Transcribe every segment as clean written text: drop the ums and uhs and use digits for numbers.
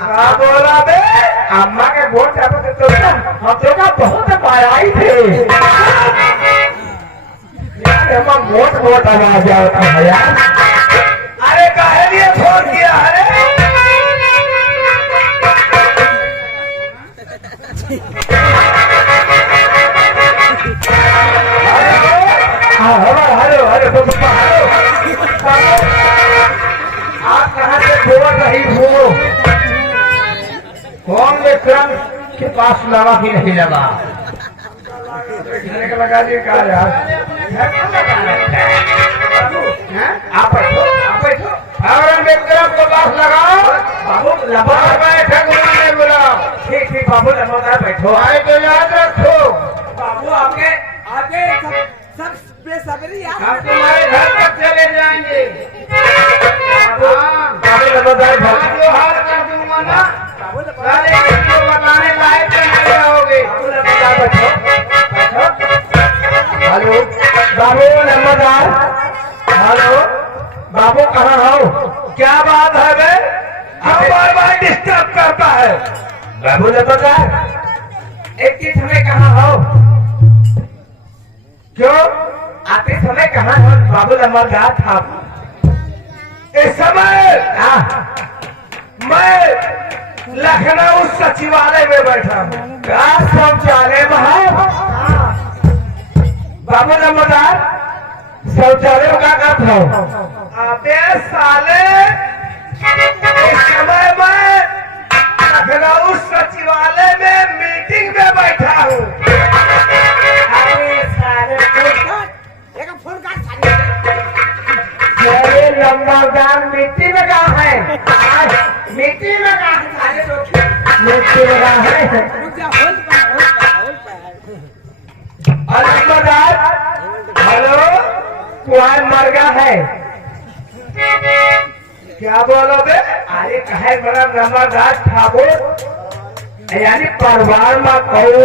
हाँ बोला बे अम्मा के वोट तो हम तो का बहुत बड़ाई थे अम्मा वोट आ जाओ भैया। अरे काहे लिए फोन किया अरे हेलो हेलो आप कहाँ से बोल रही हो? कौन विक्रम के पास लगा कि नहीं लगा? लगा जी कहा यार आप बैठो अगर विक्रम के पास लगाओ बाबू लबा बैठे बोला ठीक ठीक बाबू लबा बैठो आए तो याद रखो बाबू आगे आगे सब बेसब्री हम तुम्हारे घर तक चले जाएंगे। जो हाल कर दूंगा ना बताने लायक नहीं रहोगे। हेलो बाबू नंबरदार हेलो बाबू कहाँ हो? क्या बात है बे हम बार बार डिस्टर्ब करता है बाबू नंबरदार एक चीज हमें कहाँ हो? क्यों आते समय कहाँ हो बाबू नंबरदार था? इस समय मैं लखनऊ सचिवालय में बैठा हूँ। क्या शौचालय में बाबू नंबरदार शौचालय का काम था? अबे साले इस समय मैं लखनऊ सचिवालय में मीटिंग में बैठा हूँ। नंबरदार मिट्टी में कहा है? मिट्टी में कहा है? मिट्टी में कहा है? और नंबरदार हेलो तुम्हारे मर गया है क्या बोलो बे? अरे कहे बड़ा नंबरदार ठाकुर यानी परिवार में कहो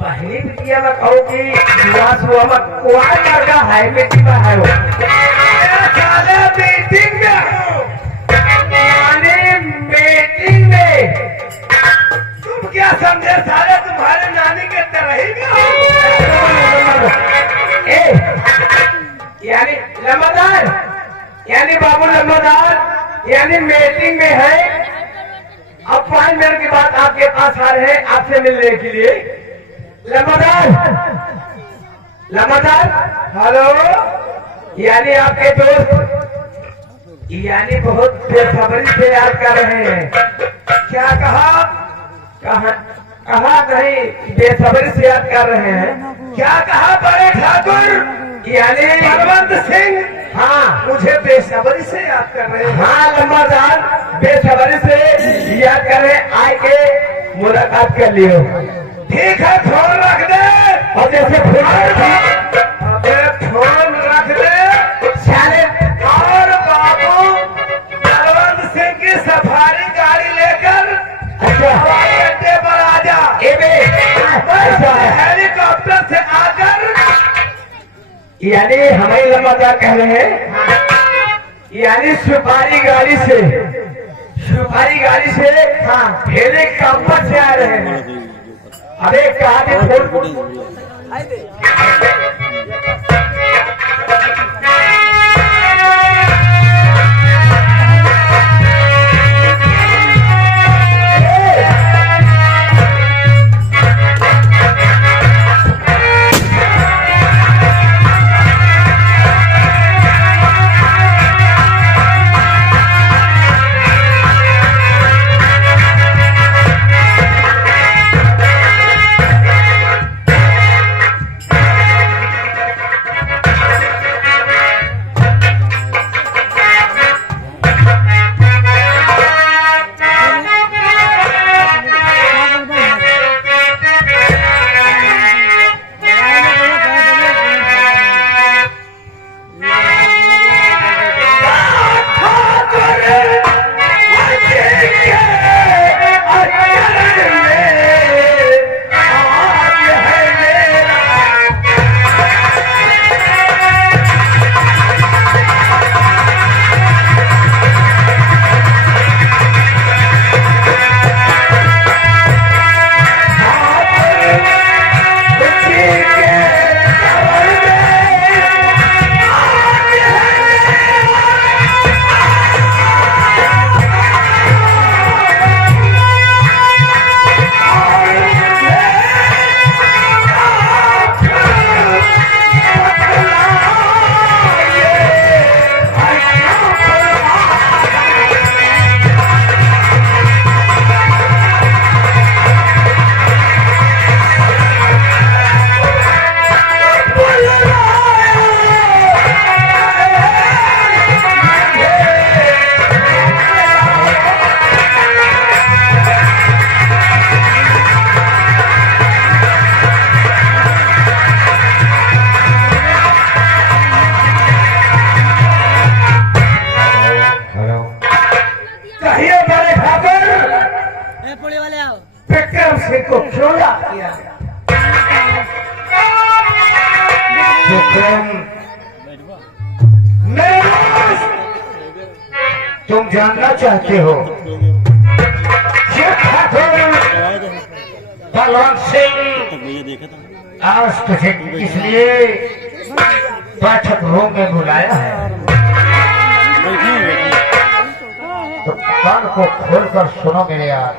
बहनी बिटिया में कहो कि विवाह हुआ में कुआर मर गया है मिट्टी में है वो मीटिंग में तुम क्या समझे सारे तुम्हारे नानी के तरह ही यानी लंबादार यानी बाबू लंबादार यानी मीटिंग में है। अब 5 मिनट के बाद आपके पास आ रहे हैं आपसे मिलने के लिए। लंबादार हेलो यानी आपके दोस्त यानी बहुत बेसब्री से याद कर रहे हैं। क्या कहा नहीं बेसब्री से याद कर रहे हैं। क्या कहा बड़े ठाकुर यानी बलवंत सिंह? हाँ मुझे बेसब्री से याद कर रहे हैं। हाँ लंबादार बेसब्री से याद कर रहे आए के मुलाकात कर लियो। ठीक है फोन रख दे और जैसे फोन रख दे साले और बाबू बलवंत सिंह की सफारी गाड़ी लेकर हवाई अड्डे पर आ जा। हेलीकॉप्टर से आकर यानी हमें लंबादार कह रहे हैं यानी सफारी गाड़ी से हाँ हेलीकॉप्टर से आ रहे हैं। अरे कहा फोन क्यों याद किया? तो तुम जानना चाहते हो बलवंत सिंह आज तुझे इसलिए बैठक रूम में बुलाया है, तो कान को खोलकर सुनो मेरे यार।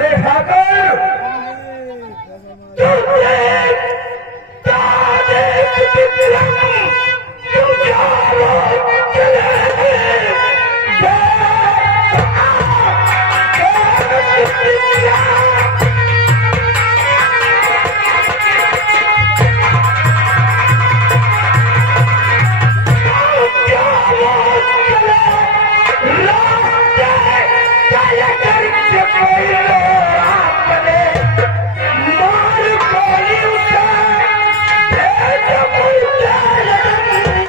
बड़े ठाकुर तुम ये